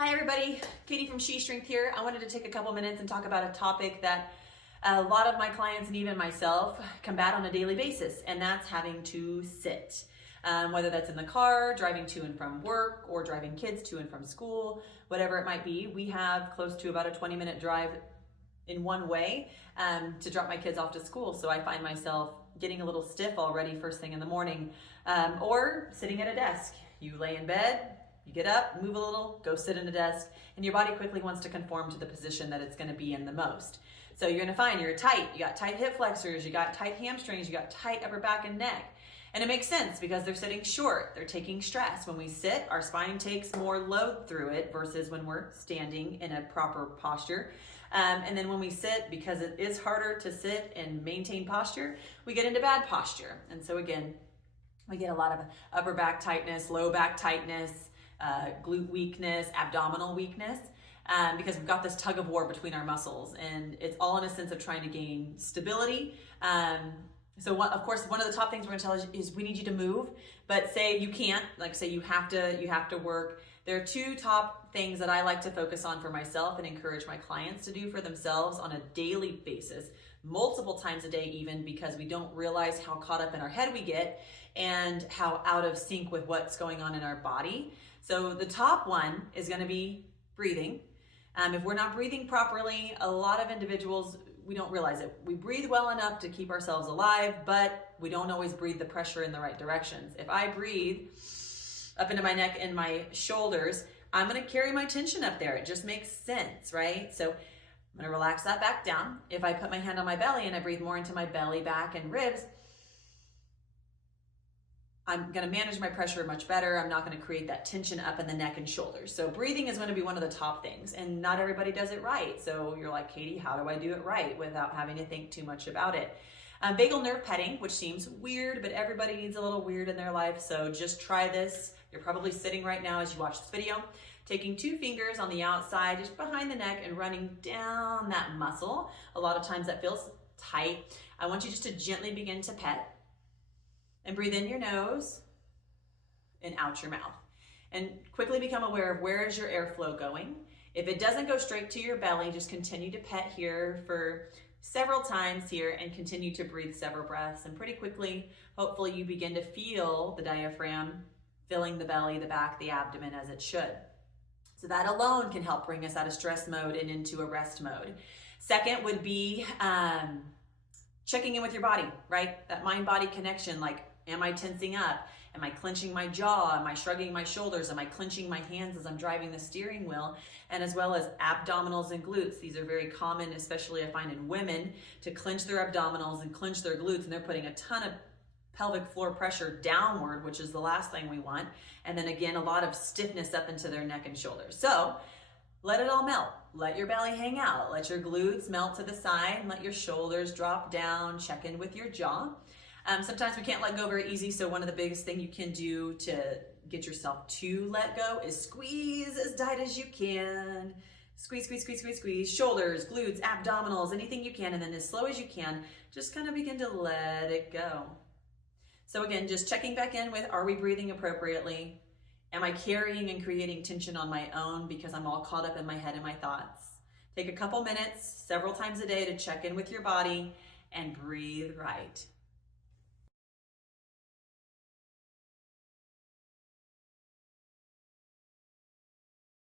Hi everybody, Katie from SheStrength here. I wanted to take a couple minutes and talk about a topic that a lot of my clients and even myself combat on a daily basis, and that's having to sit. Whether that's in the car, driving to and from work, or driving kids to and from school, whatever it might be, we have close to about a 20-minute drive in one way to drop my kids off to school. So I find myself getting a little stiff already first thing in the morning, or sitting at a desk. You lay in bed, you get up, move a little, go sit in a desk, and your body quickly wants to conform to the position that it's going to be in the most. So you're going to find you're tight, you got tight hip flexors, you got tight hamstrings, you got tight upper back and neck. And it makes sense because they're sitting short, they're taking stress. When we sit, our spine takes more load through it versus when we're standing in a proper posture. And then when we sit, because it is harder to sit and maintain posture, we get into bad posture. And so again, we get a lot of upper back tightness, low back tightness, glute weakness, abdominal weakness, because we've got this tug of war between our muscles, and it's all in a sense of trying to gain stability. Of course, one of the top things we're going to tell you is we need you to move, but say you can't, like say you have to work. There are two top things that I like to focus on for myself and encourage my clients to do for themselves on a daily basis, multiple times a day even, because we don't realize how caught up in our head we get and how out of sync with what's going on in our body. So the top one is going to be breathing. If we're not breathing properly, a lot of individuals, we don't realize it. We breathe well enough to keep ourselves alive, but we don't always breathe the pressure in the right directions. If I breathe up into my neck and my shoulders, I'm going to carry my tension up there. It just makes sense, right? So I'm going to relax that back down. If I put my hand on my belly and I breathe more into my belly, back, and ribs, I'm going to manage my pressure much better. I'm not going to create that tension up in the neck and shoulders. So breathing is going to be one of the top things, and not everybody does it right. So you're like, Katie, how do I do it right without having to think too much about it? Vagal nerve petting, which seems weird, but everybody needs a little weird in their life. So just try this. You're probably sitting right now as you watch this video, taking two fingers on the outside, just behind the neck, and running down that muscle. A lot of times that feels tight. I want you just to gently begin to pet. And breathe in your nose and out your mouth. And quickly become aware of where is your airflow going. If it doesn't go straight to your belly, just continue to pet here for several times here and continue to breathe several breaths. And pretty quickly, hopefully you begin to feel the diaphragm filling the belly, the back, the abdomen as it should. So that alone can help bring us out of stress mode and into a rest mode. Second would be checking in with your body, right? That mind-body connection, like, am I tensing up? Am I clenching my jaw? Am I shrugging my shoulders? Am I clenching my hands as I'm driving the steering wheel? And as well as abdominals and glutes. These are very common, especially I find in women, to clench their abdominals and clench their glutes, and they're putting a ton of pelvic floor pressure downward, which is the last thing we want. And then again, a lot of stiffness up into their neck and shoulders. So let it all melt. Let your belly hang out. Let your glutes melt to the side and let your shoulders drop down. Check in with your jaw. Sometimes we can't let go very easy, so one of the biggest things you can do to get yourself to let go is squeeze as tight as you can. Squeeze, squeeze, squeeze, squeeze, squeeze. Shoulders, glutes, abdominals, anything you can, and then as slow as you can, just kind of begin to let it go. So again, just checking back in with, are we breathing appropriately? Am I carrying and creating tension on my own because I'm all caught up in my head and my thoughts? Take a couple minutes, several times a day, to check in with your body and breathe right.